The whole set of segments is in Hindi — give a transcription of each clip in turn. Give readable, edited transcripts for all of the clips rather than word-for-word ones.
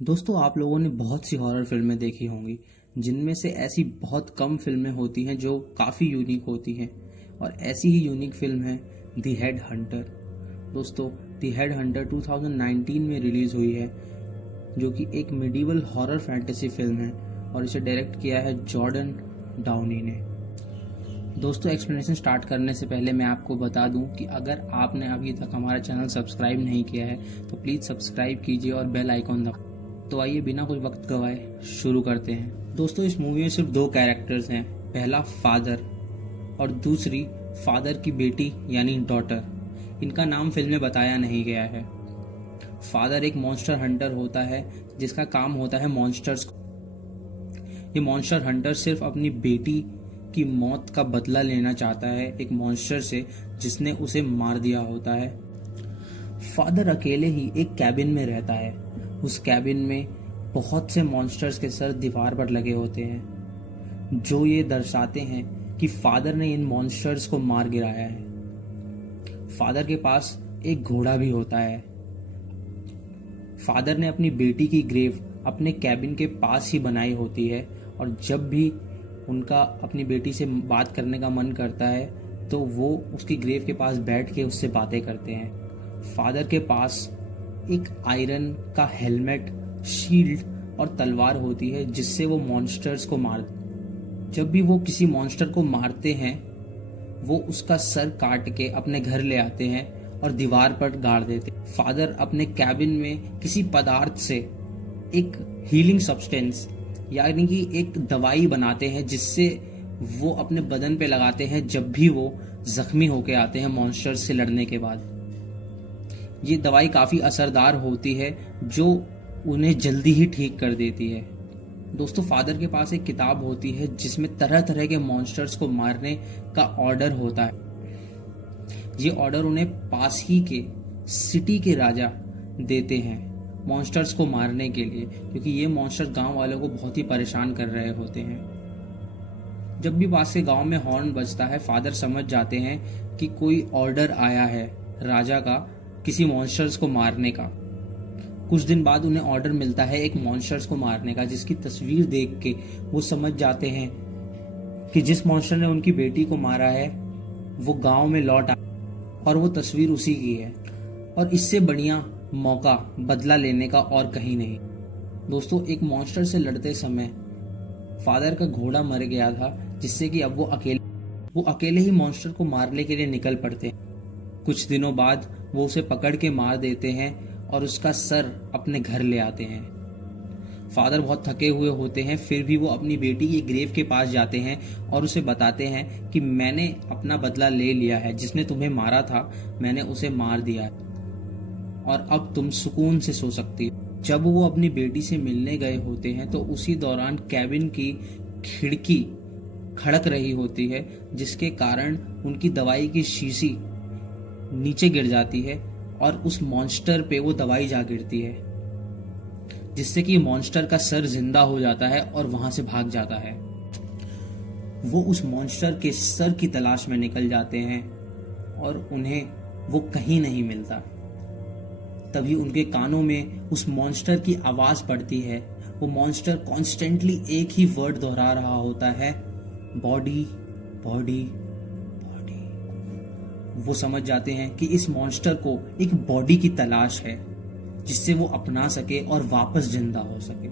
दोस्तों, आप लोगों ने बहुत सी हॉरर फिल्में देखी होंगी जिनमें से ऐसी बहुत कम फिल्में होती हैं जो काफ़ी यूनिक होती हैं। और ऐसी ही यूनिक फिल्म है दी हेड हंटर। दोस्तों, दी हेड हंटर 2019 में रिलीज़ हुई है, जो कि एक मिडिवल हॉरर फैंटेसी फिल्म है और इसे डायरेक्ट किया है जॉर्डन डाउनी ने। दोस्तों, एक्सप्लेनेशन स्टार्ट करने से पहले मैं आपको बता दूं कि अगर आपने अभी तक हमारा चैनल सब्सक्राइब नहीं किया है तो प्लीज़ सब्सक्राइब कीजिए और बेल आइकॉन दबाएं। तो आइए बिना कुछ वक्त गवाए शुरू करते हैं। दोस्तों, इस मूवी में सिर्फ दो कैरेक्टर्स हैं, पहला फादर और दूसरी फादर की बेटी यानी डॉटर। इनका नाम फिल्म में बताया नहीं गया है। फादर एक मॉन्स्टर हंटर होता है जिसका काम होता है मॉन्स्टर्स। ये मॉन्स्टर हंटर सिर्फ अपनी बेटी की मौत का बदला लेना चाहता है एक मॉन्स्टर से जिसने उसे मार दिया होता है। फादर अकेले ही एक कैबिन में रहता है। उस कैबिन में बहुत से मॉन्स्टर्स के सर दीवार पर लगे होते हैं जो ये दर्शाते हैं कि फादर ने इन मॉन्स्टर्स को मार गिराया है। फादर के पास एक घोड़ा भी होता है। फादर ने अपनी बेटी की ग्रेव अपने कैबिन के पास ही बनाई होती है और जब भी उनका अपनी बेटी से बात करने का मन करता है तो वो उसकी ग्रेव के पास बैठ के उससे बातें करते हैं। फादर के पास एक आयरन का हेलमेट, शील्ड और तलवार होती है जिससे वो मॉन्स्टर्स को मार। जब भी वो किसी मॉन्स्टर को मारते हैं वो उसका सर काट के अपने घर ले आते हैं और दीवार पर गाड़ देते। फादर अपने कैबिन में किसी पदार्थ से एक हीलिंग सब्सटेंस यानी कि एक दवाई बनाते हैं जिससे वो अपने बदन पे लगाते हैं जब भी वो जख्मी होके आते हैं मॉन्स्टर्स से लड़ने के बाद। ये दवाई काफ़ी असरदार होती है जो उन्हें जल्दी ही ठीक कर देती है। दोस्तों, फादर के पास एक किताब होती है जिसमें तरह तरह के मॉन्स्टर्स को मारने का ऑर्डर होता है। ये ऑर्डर उन्हें पास ही के सिटी के राजा देते हैं मॉन्स्टर्स को मारने के लिए, क्योंकि ये मॉन्स्टर गांव वालों को बहुत ही परेशान कर रहे होते हैं। जब भी पास के गांव में हॉर्न बजता है फादर समझ जाते हैं कि कोई ऑर्डर आया है राजा का किसी मॉन्स्टर्स को मारने का। कुछ दिन बाद उन्हें ऑर्डर मिलता है एक मॉन्स्टर्स को मारने का, जिसकी तस्वीर देख के वो समझ जाते हैं कि जिस मॉन्स्टर ने उनकी बेटी को मारा है वो गांव में लौट आया और वो तस्वीर उसी की है। और इससे बढ़िया मौका बदला लेने का और कहीं नहीं। दोस्तों, एक मॉन्स्टर से लड़ते समय फादर का घोड़ा मर गया था जिससे कि अब वो अकेले ही मॉन्स्टर को मारने के लिए निकल पड़ते हैं। कुछ दिनों बाद वो उसे पकड़ के मार देते हैं और उसका सर अपने घर ले आते हैं। फादर बहुत थके हुए होते हैं, फिर भी वो अपनी बेटी की ग्रेव के पास जाते हैं और उसे बताते हैं कि मैंने अपना बदला ले लिया है, जिसने तुम्हें मारा था मैंने उसे मार दिया है और अब तुम सुकून से सो सकती हो। जब वो अपनी बेटी से मिलने गए होते हैं तो उसी दौरान कैबिन की खिड़की खड़क रही होती है जिसके कारण उनकी दवाई की शीशी नीचे गिर जाती है और उस मॉन्स्टर पे वो दवाई जा गिरती है, जिससे कि मॉन्स्टर का सर जिंदा हो जाता है और वहां से भाग जाता है। वो उस मॉन्स्टर के सर की तलाश में निकल जाते हैं और उन्हें वो कहीं नहीं मिलता। तभी उनके कानों में उस मॉन्स्टर की आवाज पड़ती है। वो मॉन्स्टर कॉन्स्टेंटली एक ही वर्ड दोहरा रहा होता है, बॉडी बॉडी बॉडी। वो समझ जाते हैं कि इस मॉन्स्टर को एक बॉडी की तलाश है जिससे वो अपना सके और वापस जिंदा हो सके।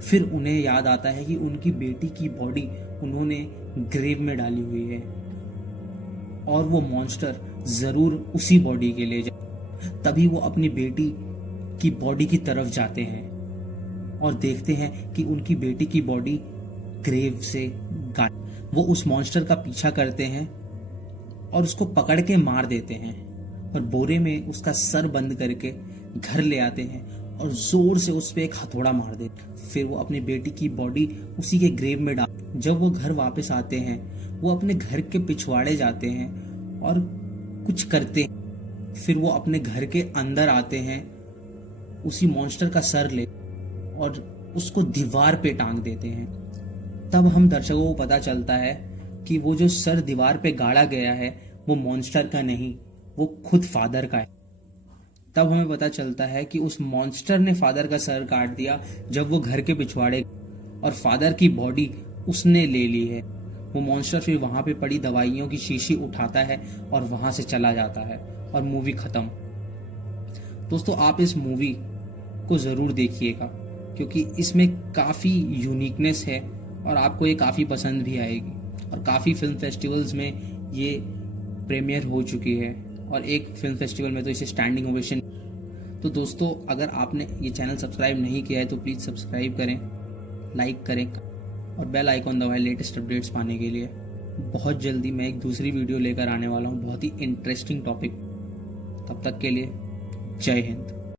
फिर उन्हें याद आता है कि उनकी बेटी की बॉडी उन्होंने ग्रेव में डाली हुई है और वो मॉन्स्टर जरूर उसी बॉडी के ले जाए। तभी वो अपनी बेटी की बॉडी की तरफ जाते हैं और देखते हैं कि उनकी बेटी की बॉडी ग्रेव से गायब। वो उस मॉन्स्टर का पीछा करते हैं और उसको पकड़ के मार देते हैं और बोरे में उसका सर बंद करके घर ले आते हैं और जोर से उस पे एक हथौड़ा मार देते। फिर वो अपनी बेटी की बॉडी उसी के ग्रेव में डाल। जब वो घर वापस आते हैं वो अपने घर के पिछवाड़े जाते हैं और कुछ करते हैं। फिर वो अपने घर के अंदर आते हैं, उसी मॉन्स्टर का सर ले और उसको दीवार पे टांग देते हैं। तब हम दर्शकों को पता चलता है कि वो जो सर दीवार पे गाड़ा गया है वो मॉन्स्टर का नहीं, वो खुद फादर का है। तब हमें पता चलता है कि उस मॉन्स्टर ने फादर का सर काट दिया जब वो घर के पिछवाड़े, और फादर की बॉडी उसने ले ली है। वो मॉन्स्टर फिर वहां पे पड़ी दवाइयों की शीशी उठाता है और वहां से चला जाता है और मूवी खत्म। दोस्तों, आप इस मूवी को ज़रूर देखिएगा क्योंकि इसमें काफ़ी यूनिकनेस है और आपको ये काफ़ी पसंद भी आएगी। और काफ़ी फिल्म फेस्टिवल्स में ये प्रीमियर हो चुकी है और एक फिल्म फेस्टिवल में तो इसे स्टैंडिंग ओवेशन। तो दोस्तों, अगर आपने ये चैनल सब्सक्राइब नहीं किया है तो प्लीज़ सब्सक्राइब करें, लाइक करें और बेल आइकॉन दबाएं लेटेस्ट अपडेट्स पाने के लिए। बहुत जल्दी मैं एक दूसरी वीडियो लेकर आने वाला हूँ, बहुत ही इंटरेस्टिंग टॉपिक। तब तक के लिए जय हिंद।